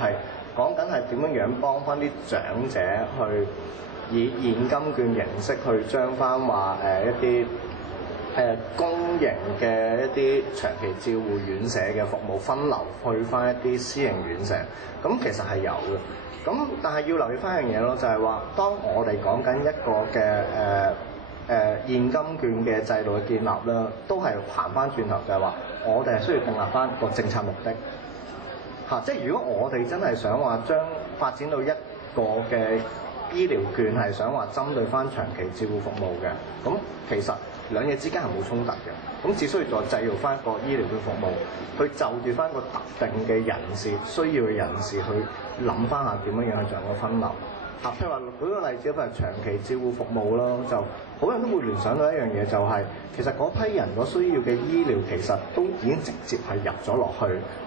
係講緊係點樣樣幫翻啲長者去以現金券形式去將翻話一啲公營嘅一啲長期照護院舍嘅服務分流去翻一啲私營院舍，咁其實係有嘅。咁但係要留意翻一樣嘢咯，就係話當我哋講緊一個嘅現金券嘅制度嘅建立啦，都係行翻轉頭，就係話我哋係需要訂立翻個政策目的嚇。即係如果我哋真係想話將發展到一個嘅醫療券係想話針對翻長期照護服務嘅，咁其實兩嘢之間係冇衝突嘅，咁只需要再製造翻一個醫療嘅服務，去就住翻個特定嘅人士需要嘅人士去諗翻下點樣樣去做個分流。譬如話舉個例子，譬如長期照護服務啦，就好多人都會聯想到一樣嘢，就係其實嗰批人所需要嘅醫療其實都已經直接係入咗落去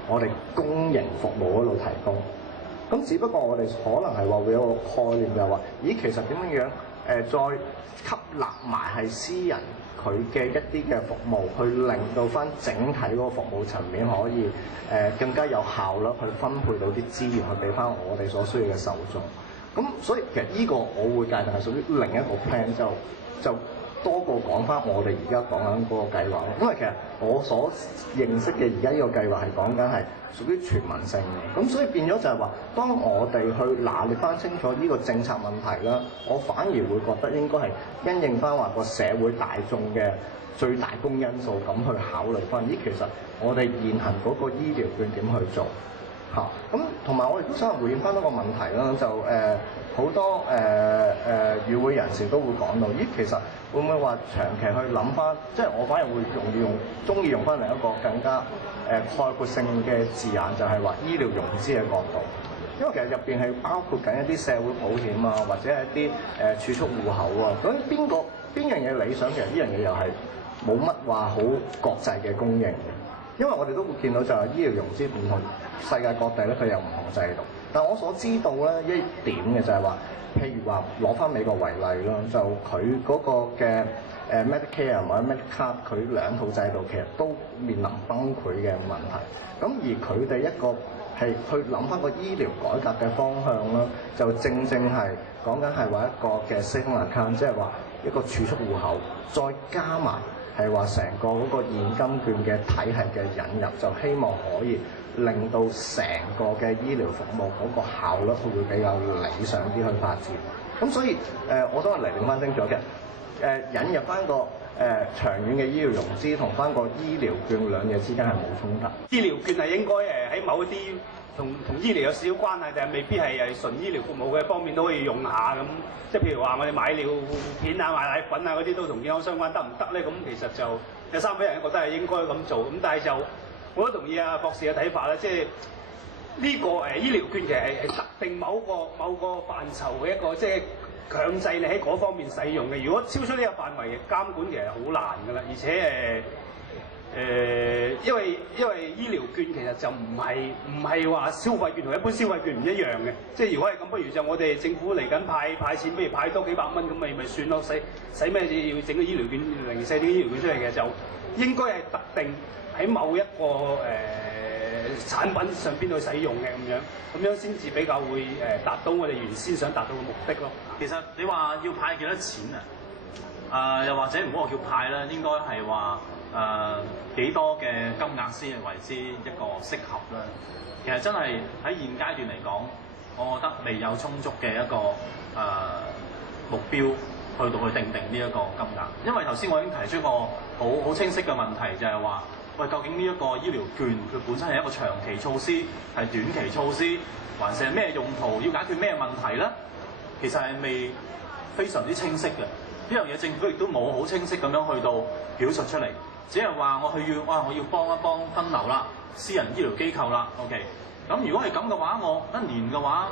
我哋公營服務嗰度提供。咁只不過我哋可能係話會有個概念，就係話，咦，其實點樣樣再吸納埋係私人佢嘅一啲嘅服務，去令到翻整體嗰個服務層面可以更加有效率去分配到啲資源去俾翻我哋所需要嘅受眾。咁所以其實呢個我會界定係屬於另一個 plan， 就多過講翻我哋而家講緊嗰個計劃咯。因為其實我所認識嘅而家呢個計劃係講緊係屬於全民性嘅，咁所以變咗就係話，當我哋去拿捏翻清楚呢個政策問題啦，我反而會覺得應該係因應翻話個社會大眾嘅最大公因素咁去考慮翻。咦，其實我哋現行嗰個醫療券點去做？咁同埋我亦都想回應翻一個問題啦，就好多與會人士都會講到，咦，其實會唔會話長期去諗翻，即係我反而會中意用翻另一個更加概括性嘅字眼，就係話醫療融資嘅角度，因為其實入邊係包括緊一啲社會保險啊，或者係一啲儲蓄戶口啊，咁邊樣嘢理想，其實呢樣嘢又係冇乜話好國際嘅公認嘅。因為我哋都會見到就係醫療融資唔同世界各地咧，佢有唔同制度。但我所知道咧一點嘅就係話，譬如話攞翻美國為例咯，就佢嗰個嘅Medicare 或者 Medicaid， 佢兩套制度其實都面臨崩潰嘅問題。咁而佢哋一個係去諗翻個醫療改革嘅方向啦，就正係講緊係話一個嘅 saving account， 即係話一個儲蓄戶口，再加埋係話成個嗰個現金券嘅體系嘅引入，就希望可以令到成個嘅醫療服務嗰個效率會比較理想啲去發展。咁所以我都係釐定翻清楚嘅，引入翻個長遠嘅醫療融資同翻個醫療券兩嘢之間係冇衝突。醫療券係應該喺某一啲同醫療有少少關係，但係未必係純醫療服務嘅方面都可以用下咁。即係譬如話我哋買尿片啊、買奶粉啊嗰啲都同健康相關，得唔得咧？咁其實就有三批人覺得係應該咁做，咁但係就我都同意啊博士嘅睇法咧，即係呢個醫療券其實係特定某個範疇嘅一個即係強制你喺嗰方面使用嘅。如果超出呢個範圍嘅監管其實好難㗎啦，而且因為醫療券其實就唔係話消費券同一般消費券唔一樣嘅，即係如果係咁，不如就我哋政府嚟緊派錢，不如派多幾百蚊咁咪算咯，使咩要整個醫療券零舍啲醫療券出嚟嘅？就應該係特定喺某一個產品上邊去使用嘅咁樣先至比較會達到我哋原先想達到嘅目的咯。其實你話要派幾多錢啊？又或者唔好話叫派啦，應該係話幾多嘅金額先係為之一個適合咧？其實真係喺現階段嚟講，我覺得未有充足嘅一個目標去到去定呢一個金額。因為頭先我已經提出個好清晰嘅問題，就係話，喂，究竟呢一個醫療券佢本身係一個長期措施，係短期措施，還是係咩用途？要解決咩問題咧？其實係未非常之清晰嘅。呢樣嘢政府亦都冇好清晰咁樣去到表述出嚟，只係話我要幫一幫分流啦，私人醫療機構啦 ，OK。咁如果係咁嘅話，我一年嘅話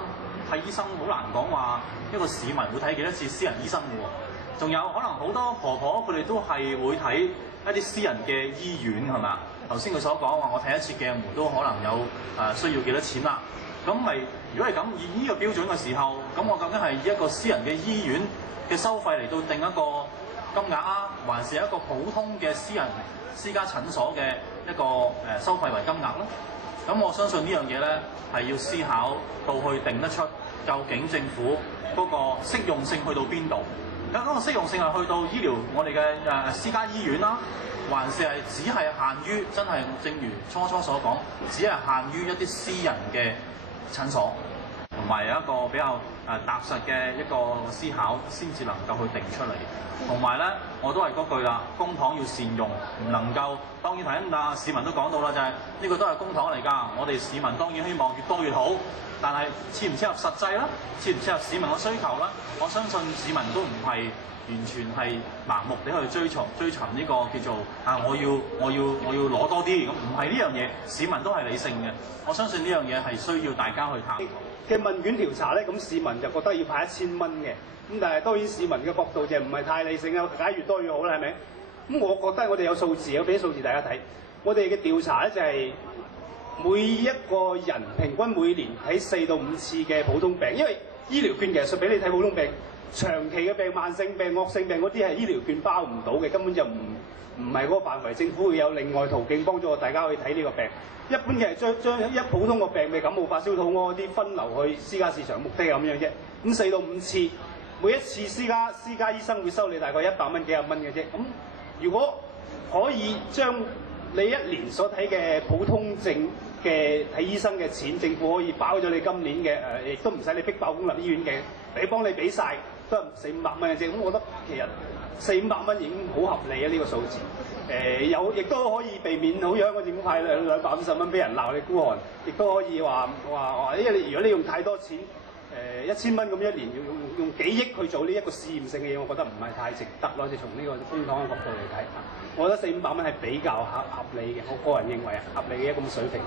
睇醫生好難講話一個市民會睇幾多次私人醫生嘅喎。仲有可能好多婆婆佢哋都係會睇一啲私人嘅醫院係嘛？頭先佢所講話，我睇一次鏡門都可能有需要幾多錢啦。咁咪如果係咁以呢個標準嘅時候，咁我究竟係以一個私人嘅醫院嘅收費嚟到定一個金額啊，還是一個普通嘅私家診所嘅一個收費為金額咧？咁我相信呢樣嘢咧，係要思考到去定得出究竟政府嗰個適用性去到邊度？咁嗰個適用性係去到醫療我哋嘅私家醫院啦，還是係只係限於真係正如初所講，只係限於一啲私人嘅診所，同埋有一個比較踏實嘅一個思考，先至能夠去定出嚟。同埋咧，我都係嗰句啦，公帑要善用，唔能夠當然頭先市民都講到啦，就係呢個都係公帑嚟㗎。我哋市民當然希望越多越好，但係切唔切合實際啦，切唔切合市民嘅需求啦？我相信市民都唔係完全係盲目地去追尋呢個叫做我要攞多啲咁，唔係呢樣嘢。市民都係理性嘅，我相信呢樣嘢係需要大家去探討嘅問卷調查咧，咁市民就覺得要派1000蚊嘅。咁但係當然市民嘅角度就唔係太理性啊，梗係越多越好啦，係咪？咁我覺得我哋有數字，我俾啲數字大家睇。我哋嘅調查咧就係每一個人平均每年睇4到5次嘅普通病，因為醫療券其實俾你睇普通病，長期嘅病、慢性病、惡性病嗰啲係醫療券包唔到嘅，根本就唔係嗰個範圍。政府會有另外途徑幫助大家去睇呢個病。一般嘅係將一普通個病嘅感冒、發燒、肚屙嗰啲分流去私家市場，目的係咁樣啫。咁4到5次。每一次私家醫生會收你大概100蚊幾廿蚊嘅啫。咁如果可以將你一年所睇嘅普通症嘅睇醫生嘅錢，政府可以包咗你今年嘅亦都唔使你逼爆公立醫院嘅，幫你俾晒都係400-500蚊嘅啫。咁我覺得其實400-500蚊已經好合理啊！呢個數字亦都可以避免好似香港政府派250蚊俾人鬧你孤寒，亦都可以話因為如果你用太多錢。1000蚊咁一年用幾億去做呢一個試驗性嘅嘢，我覺得唔係太值得咯。即係從呢個公帑嘅角度嚟睇，我覺得400-500蚊係比較合理嘅。我個人認為合理嘅一個水平。